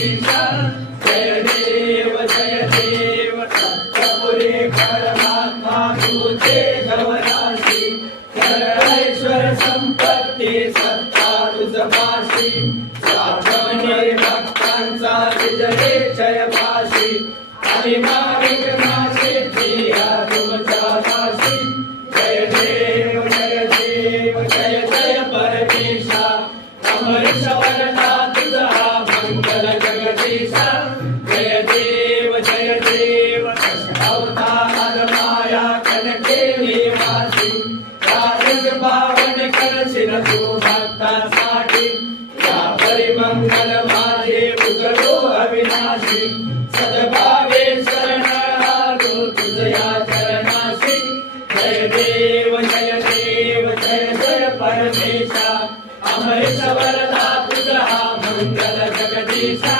जगदीशा जय देव सत्यपुरी परमात्मा तुझे गवराशी ऐश्वर संपत्ती सत्ता तुझ पाशी साधने भक्तांचा विजय जय पाशी आणि मार्ग नाशी जिया तुमच्या दाशी जय देव जय जय परमेशा अमरीश वरदा तुझा मंगल जगदीशा जय देव अवतार माया कनके निवासी राजग पावन करशील तू भक्तांसाठी या परिमंगल माझे उजळो अविनाशी सद्भावे शरण आलो तुझया चरणाशी जय देव जय परमेशा अमरीश वरदा तुझा मंगल जगदीशा